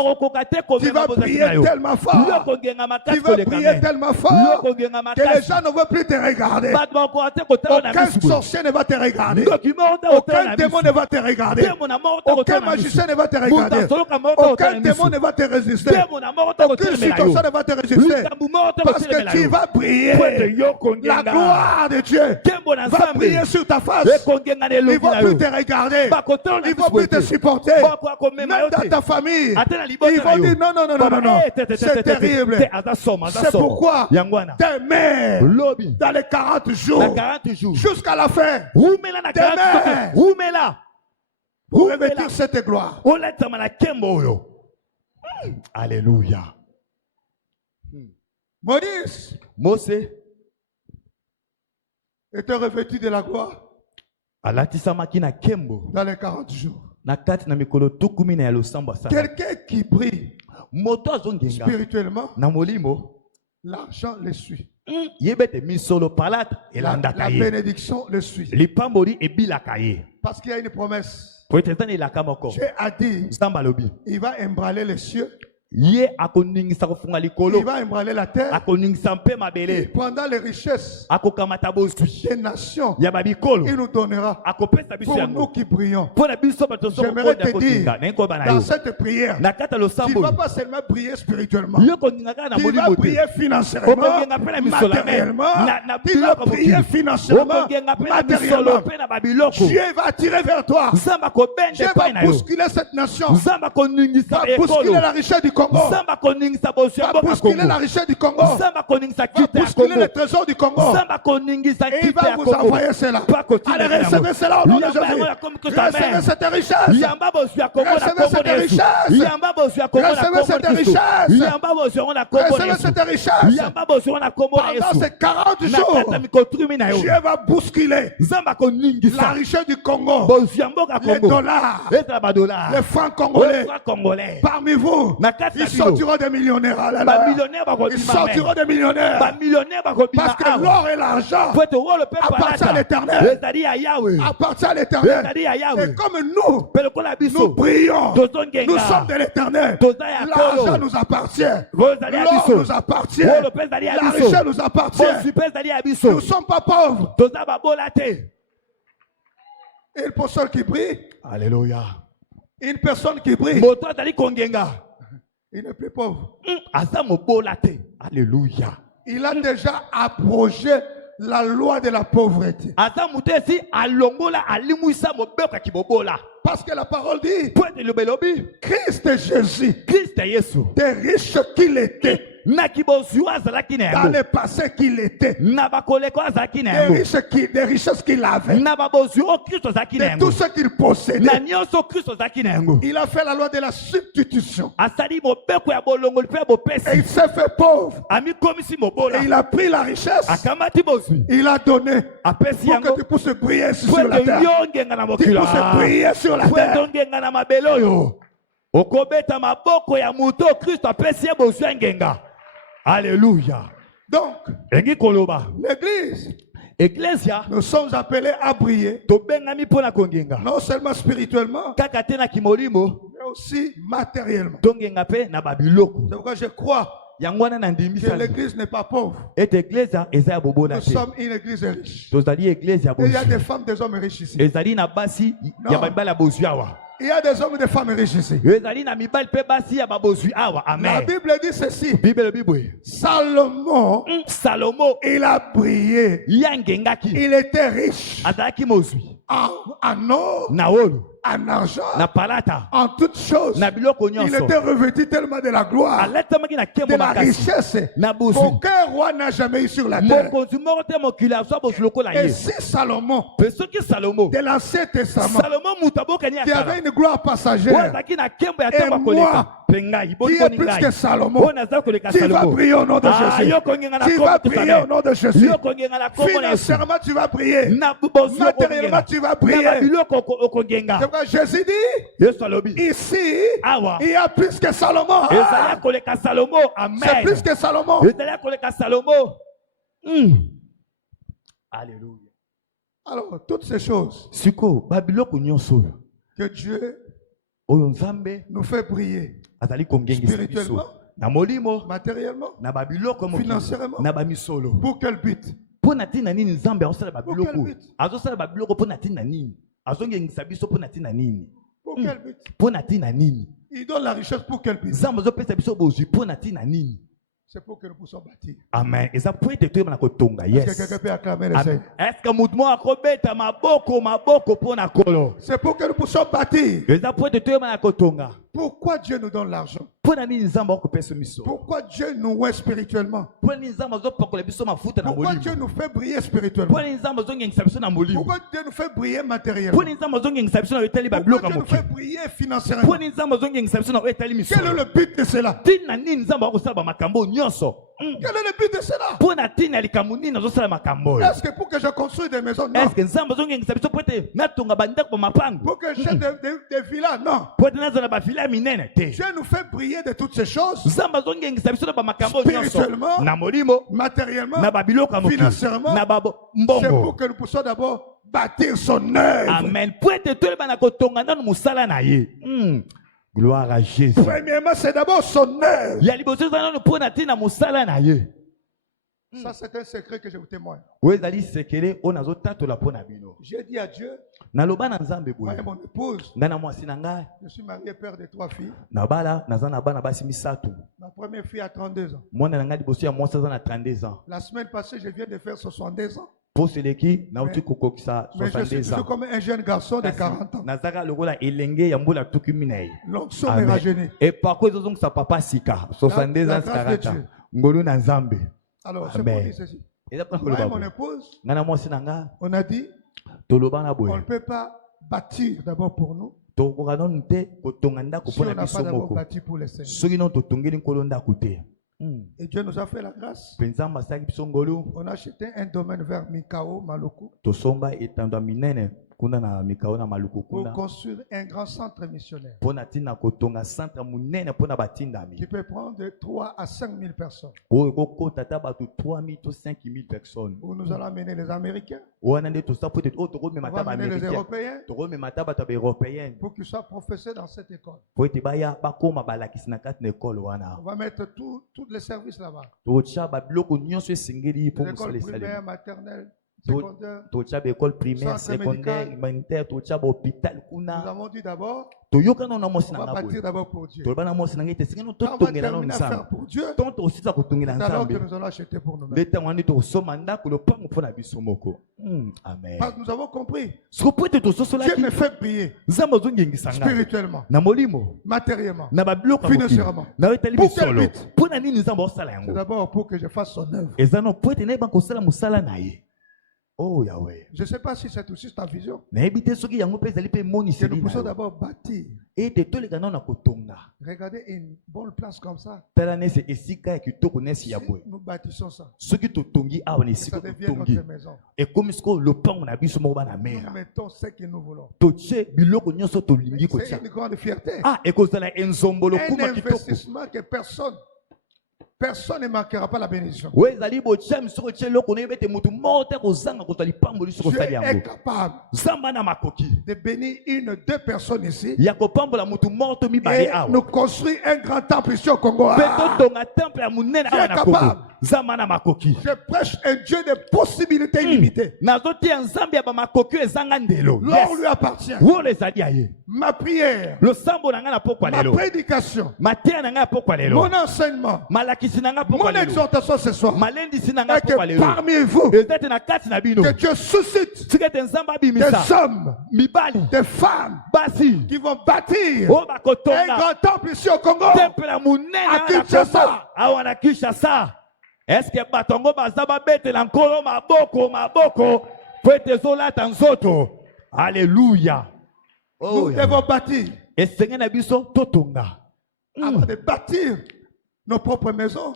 Tu vas prier tellement fort, tu vas prier tellement fort que les gens ne vont plus te regarder. Aucun sorcier ne va te regarder. Aucun démon ne va te regarder. Aucun magicien ne va te regarder. Aucun démon ne va te résister. Aucune situation ne va te résister. Parce que tu vas prier. La gloire de Dieu va briller sur ta face. Ils ne vont plus te regarder. Ils ne vont plus te supporter. Même dans ta famille. Ils vont dire non, non, non, non, non. C'est terrible. C'est pourquoi demain, dans les 40 jours, jusqu'à la fin, demain, pour revêtir cette gloire. Alléluia. Mose était revêtu de la gloire dans les 40 jours. Quelqu'un qui prie spirituellement, l'argent le suit. La bénédiction le suit. Parce qu'il y a une promesse. Dieu a dit, il va embraler les cieux. Il va embraler la terre. Pendant les richesses des nations, il nous donnera pour nous qui prions. J'aimerais te dire, dans cette prière, tu ne vas pas seulement prier spirituellement, tu vas prier financièrement, matériellement, tu vas prier financièrement, matériellement. Dieu va attirer vers toi. Dieu va bousculer cette nation, va bousculer la richesse du Congo, va bousculer la richesse du Congo, va bousculer les trésors du Congo, et il va vous envoyer cela. Allez, recevez cela au nom de Jésus. Recevez cette richesse. Recevez cette richesse. Recevez cette richesse. Recevez cette richesse. Pendant ces 40 jours, Dieu va bousculer la richesse du Congo, les dollars, les francs congolais. Parmi vous, ils sortiront des millionnaires. Ils sortiront des millionnaires. Parce que l'or et l'argent appartient à l'Éternel. Appartient à l'Éternel. Et comme nous prions, nous sommes de l'Éternel. L'argent nous appartient. L'or nous appartient. La richesse nous appartient. Nous ne sommes pas pauvres. Une personne qui prie. Alléluia. Une personne qui prie. Il n'est plus pauvre. Alléluia. Il a déjà approché la loi de la pauvreté. Parce que la parole dit, Christ Jésus, des riches qu'il était, dans le passé qu'il était, des richesses qu'il avait, de tout ce qu'il possédait. Il a fait la loi de la substitution. Et il s'est fait pauvre. Et il a pris la richesse. Il a donné pour que tu puisses briller sur la terre. Tu puisses briller sur la terre. Alléluia. Donc, l'église, nous sommes appelés à briller, non seulement spirituellement, mais aussi matériellement. C'est pourquoi je crois que l'église n'est pas pauvre. Nous sommes une église riche. Et il y a des femmes, des hommes riches ici. Il y a des hommes et des femmes riches ici. La Bible dit ceci. Salomon, il a brillé. Il était riche en or, en argent, en toutes choses. Il était revêtu tellement de la gloire, de la richesse. Aucun roi n'a jamais eu sur la terre. Et si Salomon, de l'Ancien Testament, qui avait une gloire passagère, et moi, qui est plus que Salomon, tu vas briller au nom de Jésus. Tu vas briller au nom de Jésus. Financièrement, tu vas briller. Matériellement, tu vas briller. Jésus dit, ici, il y a plus que Salomon. C'est plus que Salomon. Alléluia. Alors, toutes ces choses que Dieu nous fait briller spirituellement, matériellement, financièrement. Pour quel but? Pour quel but? Pour quel but? Il donne la richesse pour quel but? C'est pour que nous puissions bâtir. Amen. Est-ce que quelqu'un peut acclamer le Seigneur? C'est pour que nous puissions bâtir. Pourquoi Dieu nous donne l'argent? Pourquoi Dieu nous voit spirituellement? Pourquoi Dieu nous fait briller spirituellement? Pourquoi Dieu nous fait briller matériellement? Pourquoi Dieu nous fait briller financièrement? Quel est le but de cela? Quel est le but de cela? Est-ce que pour que je construise des maisons? Non. Pour que j'ai des villas? Non. Dieu nous fait briller de toutes ces choses. Spirituellement, matériellement, financièrement. C'est pour que nous puissions d'abord bâtir son œuvre. Amen. Gloire à Jésus. Premièrement, c'est d'abord son œuvre. Ça, c'est un secret que je vous témoigne. J'ai dit à Dieu, moi et mon épouse, je suis marié, père de 3 filles. Ma première fille a 32 ans. La semaine passée, je viens de faire 62 ans. Mais je suis comme un jeune garçon de 40 ans. L'onction me rajeunit. Et par quoi ils ont sa papa sika 62 ans 40 ans. Ngolu na Nzambe. Alors, c'est pour dire ceci. Moi et mon épouse, on a dit, on ne peut pas bâtir d'abord pour nous si on n'a pas d'abord bâti pour les Seigneurs. Et Dieu nous a fait la grâce. On a acheté un domaine vers Mikao, Maluku, pour construire un grand centre missionnaire qui peut prendre de 3 à 5 000 personnes. Où nous allons amener les Américains, on va amener les Européens pour qu'ils soient professeurs dans cette école. On va mettre tous les services là-bas. L'école primaire, maternelle, secondaire, école primaire, centre secondaire, médical. humanitaire, hôpital. Nous avons dit d'abord, On on va bâtir d'abord pour Dieu. Quand on va terminer à faire pour Dieu, c'est alors que nous allons acheter pour nous-mêmes. Amen. Parce que nous avons compris, Dieu Dieu me fait prier spirituellement, matériellement, financièrement. Pour quel but? C'est d'abord pour que je fasse son œuvre. Oh Yahweh. Je ne sais pas si c'est aussi ta vision. Que nous puissions d'abord bâtir. Regardez une bonne place comme ça. Si nous bâtissons ça, ça devient notre maison. Nous mettons ce que nous voulons. C'est une grande fierté. Un investissement que personne ne manquera pas la bénédiction. Dieu est capable de bénir une, deux personnes ici et nous construire un grand temple ici au Congo. Dieu est capable. Je prêche un Dieu de possibilités illimitées. L'or lui appartient. Ma prière, ma prédication, mon enseignement, mon exhortation ce soir est que parmi vous, que Dieu suscite des hommes, des femmes qui vont bâtir un grand temple ici au Congo, à Kinshasa. Est-ce que batongo bazaba bete la nkolo maboko fete zola tanzoto. Alléluia. Nous devons bâtir. Et Seigneur na biso totonga. Avant de bâtir nos propres maisons.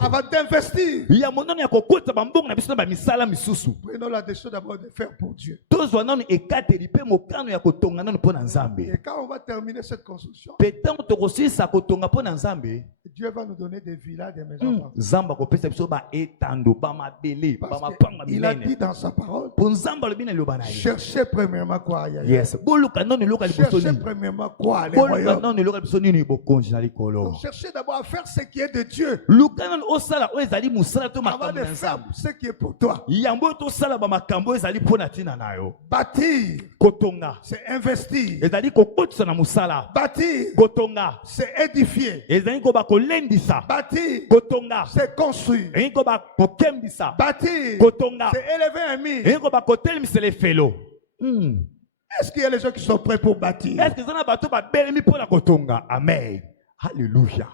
Avant d'investir. Prenons la décision d'abord de faire pour Dieu. Et quand on va terminer cette construction, Dieu va nous donner des villas, des maisons. Il a dit dans sa parole, cherchez premièrement quoi ailleurs. Cherchez premièrement quoi les royaumes. Donc, cherchez d'abord à faire ce qui est de Dieu avant de faire ce qui est pour toi. Bâtir, c'est investir. Bâtir, c'est édifier. Bâtir, c'est construire. Bâtir, c'est élever un mur. Est-ce qu'il y a les gens qui sont prêts pour bâtir? Amen. Alléluia.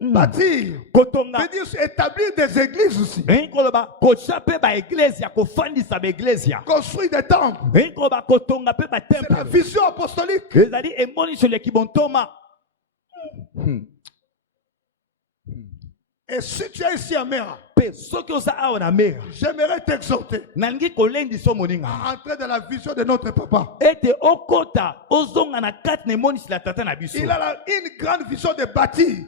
Bâtir, veut dire établir des églises aussi. Construire des temples. C'est la vision apostolique. Et si tu es ici à Mera, j'aimerais t'exhorter à entrer dans la vision de notre papa. Il a une grande vision de bâtir.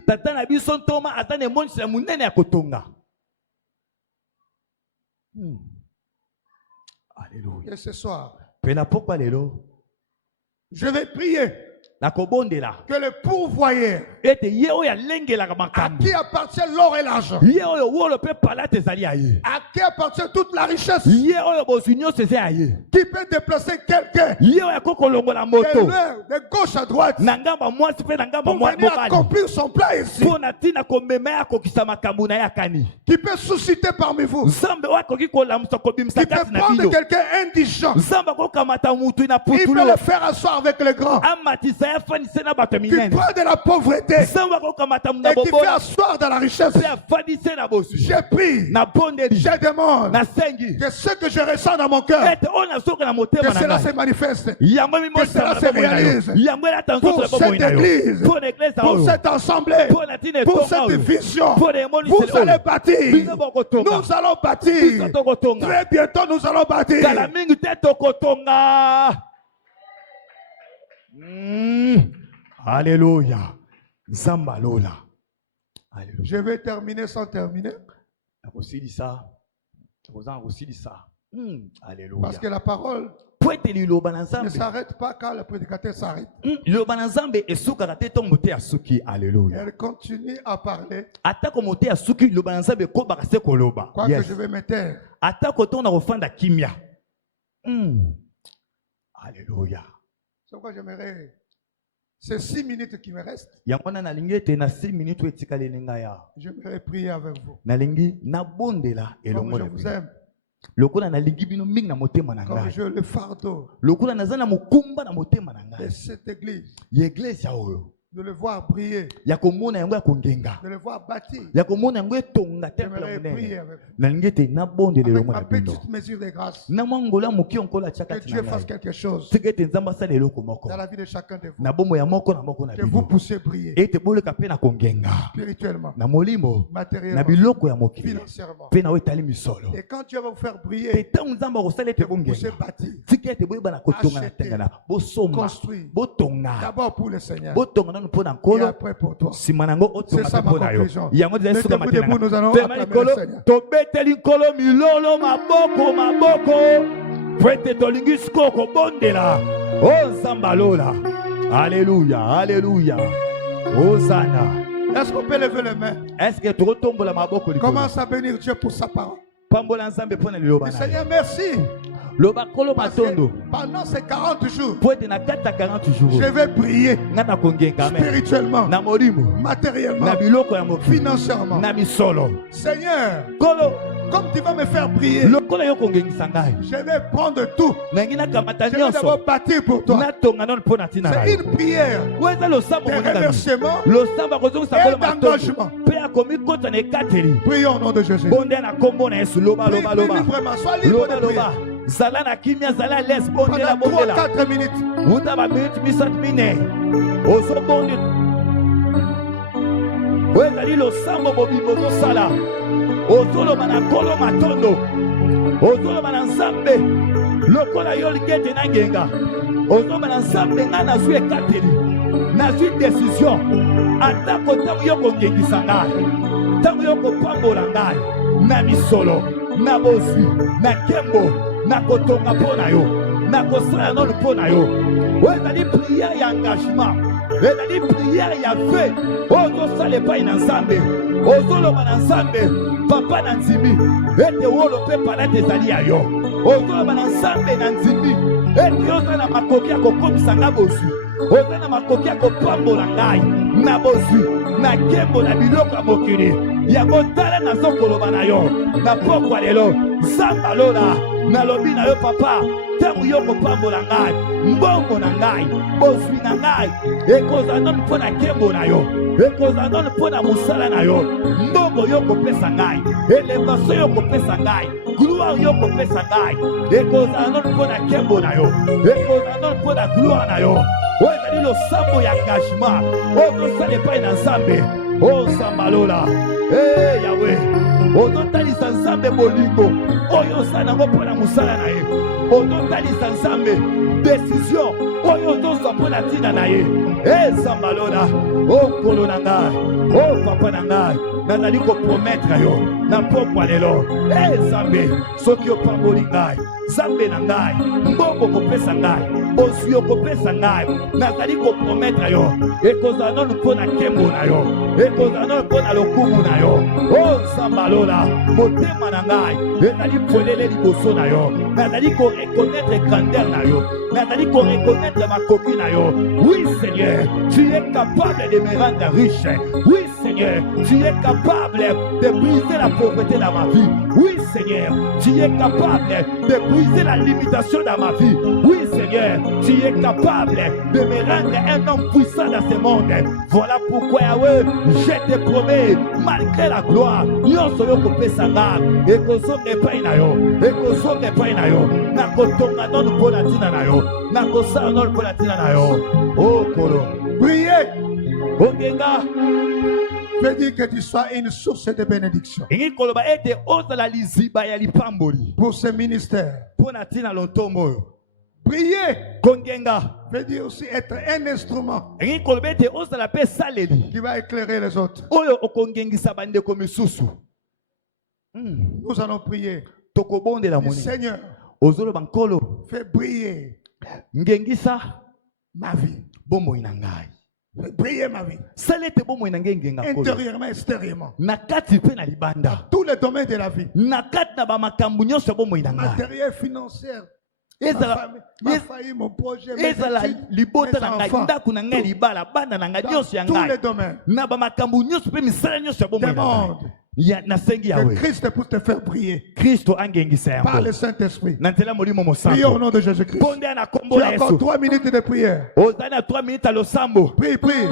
Et ce soir, je vais prier que le pourvoyeur à qui appartient l'or et l'argent, à qui appartient toute la richesse, qui peut déplacer quelqu'un de gauche à droite pour venir accomplir son plan ici, qui peut susciter parmi vous, qui peut prendre quelqu'un indigent, il peut le faire asseoir avec le grand, qui prend de la pauvreté et qui fait asseoir dans la richesse. J'ai pris, je demande que ce que je ressens dans mon cœur, que cela se manifeste, que cela se réalise pour cette église, pour cette assemblée, pour cette vision. Vous allez bâtir, nous allons bâtir, très bientôt nous allons bâtir. Alléluia. Zambalola. Je vais terminer sans terminer. Alléluia. Parce que la parole ne s'arrête pas quand le prédicateur s'arrête. Elle continue à parler. Quoi que je vais me taire. Alléluia. C'est pourquoi j'aimerais. C'est 6 minutes qui me restent. J'aimerais prier avec vous. Comme je vous aime. Comme je le fardeau de cette église. De le voir briller. De le voir bâtir. J'aimerais prier avec vous. Avec ma petite mesure de grâce. Que Dieu fasse quelque chose dans la vie de chacun de vous. Que vous puissiez briller spirituellement, matériellement, financièrement. Et quand Dieu va vous faire briller, que vous puissiez bâtir, acheter, construire. D'abord pour le Seigneur. Et après pour toi. C'est ça ma conclusion. Mettez-vous debout, nous allons acclamer le Seigneur. Alléluia, alléluia. Hosanna. Est-ce qu'on peut lever les mains? Est-ce que tu retombes la maboko? Commence à bénir Dieu pour sa parole. Seigneur, merci. Parce que pendant ces 40 jours, je vais prier spirituellement, matériellement, financièrement. Seigneur, comme tu vas me faire prier, je vais prendre tout. Je vais d'abord bâtir pour toi. C'est une prière de remerciement et d'engagement. Prions au nom de Jésus. Prie librement, sois libre de prier. Pendant 3-4 minutes. na bozwi na kembo na kotonga pona yo na kosala no pona yo ezali prière ya engagement ezali prière ya fe ozosala epai na nzambe ozoloba na nzambe papa na nzimbi ete wolo mpe palate ezali ya yo ozoloba na nzambe na nzimbi ete yoza na makoki ya kokomisa nga bozwi oza na makoki ya kopambola ngai na bozwi na kembo na biloko ya mokili yango tala nazokoloba na yo na pokwa lelo nzamba lola nalobi na yo papa ntango yo kopambola ngai mbongo na ngai bozwi na ngai ekozala nanu mpo na nkembo na yo ekozala nanu mpo na mosala na yo mbongo yo kopesa ngai elevation yo kopesa ngai gloire yo kopesa ngai ekozala nanu mpo na nkembo na yo ekozala nanu mpo na gloire na yo oyo ezali losambo ya engagement oyo tosala epai na nzambe o nzamba lola Yahweh, ozotalisa nzambe bolingo oyo osala nango mpo na mosala na ye ozotalisa nzambe décision oyo ozozwa mpo na ntina na ye nzamba lola nkolo na ngai papa na ngai nazali koprometre yo na pokwa lelo nzambe soki opamboli ngai nzambe na ngai mbongo kopesa ngai bozwi okopesa ngai nazali koprometre yo ekozala nanu mpo na nkembo na yo ekozala nanu mpo na lokumu na yo nzamba lola motema na ngai ezali polele liboso na yo nazali korekonetre grandeur na yo nazali korekonetre makoki na yo oui Seigneur tu es capable de me rendre riche oui Seigneur tu es capable de briser la pauvreté dans ma vie oui Seigneur tu es capable de briser la limitation dans ma vie oui Seigneur tu es capable de me rendre un homme puissant dans ce monde voilà pourquoi Yahweh je te promets malgré la gloire nyonso yo kopesa nga ekozonga epai na yo ekozonga epai na yo nakotonga nanu mpo na ntina na yo nakosala nanu mpo na ntina na yo kolo priez okenga veut dire que tu sois une source de bénédiction pour ce ministère. Prier veut dire aussi être un instrument qui va éclairer les autres. Nous allons prier. Seigneur, fais briller ma vie. Fais briller ma vie. Intérieurement, extérieurement. Dans tous les domaines de la vie. Matériel, financier. Ma famille, mon projet, mes études, mes enfants. Dans tous les domaines. Demande. Que Christ puisse te faire briller par le Saint-Esprit. Prions au nom de Jésus-Christ. Tu as encore 3 minutes de prière. Prie, prie.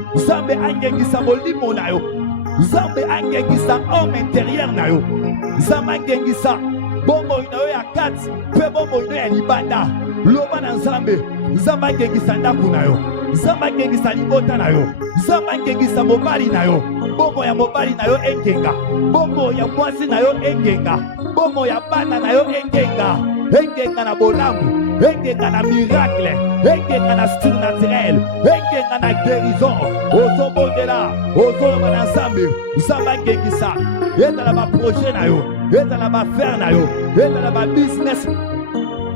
Nzambe angengisa molimo na yo. Nzambe angengisa homme intérieur na yo. Nzambe angengisa bombo na yo ya kati pe bombo na ya libanda. Loba na Nzambe. Nzambe angengisa ndaku na yo. Nzambe angengisa libota na yo. Nzambe angengisa mobali na yo. Bombo ya mobali na yo engenga. Bombo ya mwasi na yo engenga. Bombo ya bana na yo engenga. Engenga na bolamu. Engenga na miracle, engenga na surnaturel, engenga na guérison. Ozobondela, ozoloba na Nzambe, Nzambe angengisa. Ezala ba projet na yo, ezala ba faire na yo, ezala ba business.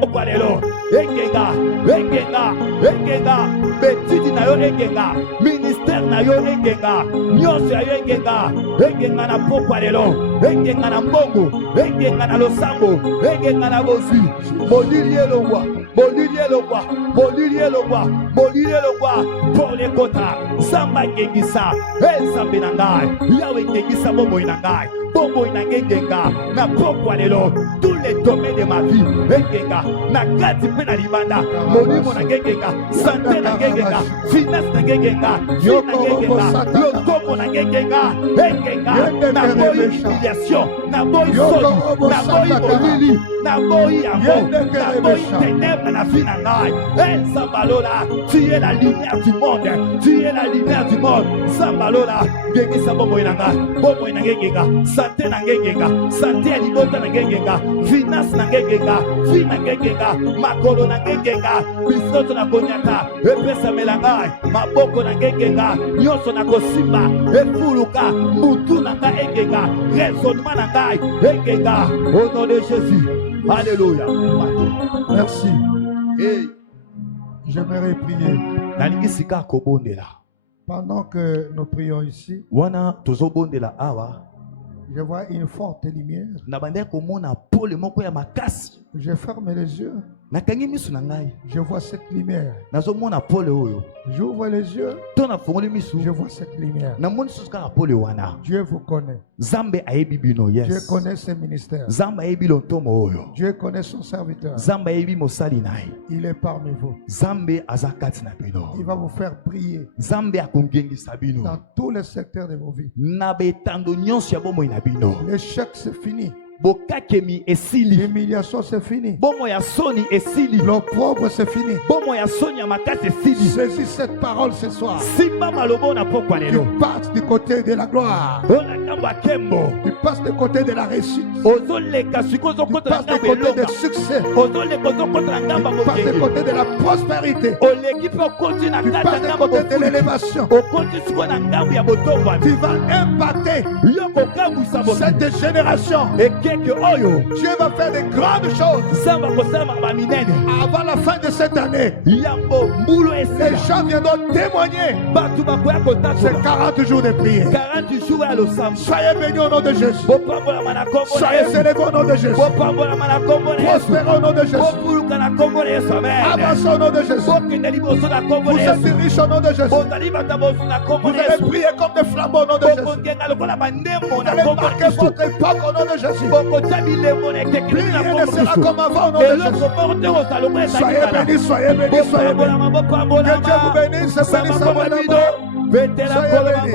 Okwalelo, engenga, engenga, engenga. Betidi na yo engenga, ministère na yo engenga, nyonso ya yo engenga, engenga na pokwalelo, engenga na mbongo, engenga na losambo, engenga na bosi. Molili elongwa, molili elongwa, molili elongwa, molili elongwa. Pour les quotas, Nzambe ngengisa, Nzambe na ngai, Yawe ngengisa bombo na ngai, bombo na ngenga, na pokwalelo, tous les domaines de ma vie, engenga, na kati pe na libanda, molimo na ngenga, santé na ngenga, finance na ngenga, vie na ngenga, lokomo na ngenga, engenga, na boyi humiliation, na boyi soni, na boyi molili, na boyi yango, na boyi ténèbres na vie na ngai. Nzambalola, tu es la lumière du monde, tu es la lumière du monde. Nzambalola, ngengisa bombo na ngai, bombo na ngenga, santé na ngenga, santé ya libota na ngenga, finance na ngenga, vie na ngenga, makolo na ngenga, bisoto na konyata, epesa melangai, maboko na ngenga, nyonso na kosimba, efuluka, mutu na ngai ngenga, raisonnement na ngai ngenga. Au nom de Jésus. Alléluia. Merci. Hey. J'aimerais prier. Pendant que nous prions ici, je vois une forte lumière. Je ferme les yeux. Je vois cette lumière. J'ouvre les yeux. Je vois cette lumière. Dieu vous connaît. Dieu connaît ses ministères. Dieu connaît son serviteur. Il est parmi vous. Il va vous faire briller dans tous les secteurs de vos vies. L'échec c'est fini. L'humiliation c'est fini. L'opprobre c'est fini. Saisis cette parole ce soir. Tu passes du côté de la gloire. Tu passes du côté de la réussite. Tu passes du côté du succès. Tu passes du côté de la prospérité. Tu passes du côté de l'élévation. Tu vas impacter cette génération. Dieu va faire de grandes choses. Avant la fin de cette année, les gens viendront témoigner. C'est 40 jours de prière. Soyez bénis au nom de Jésus. Soyez élevés au nom de Jésus. Prospérez au nom de Jésus. Avancez au nom de Jésus. Vous êtes riches au nom de Jésus. Vous allez prier comme des flambeaux au nom de Jésus. Vous allez marquer votre époque au nom de Jésus. Rien ne sera comme avant au nom de Jésus. Soyez bénis, soyez bénis, soyez bénis. Que Dieu vous bénisse, bénisse à votre amour. Soyez bénis.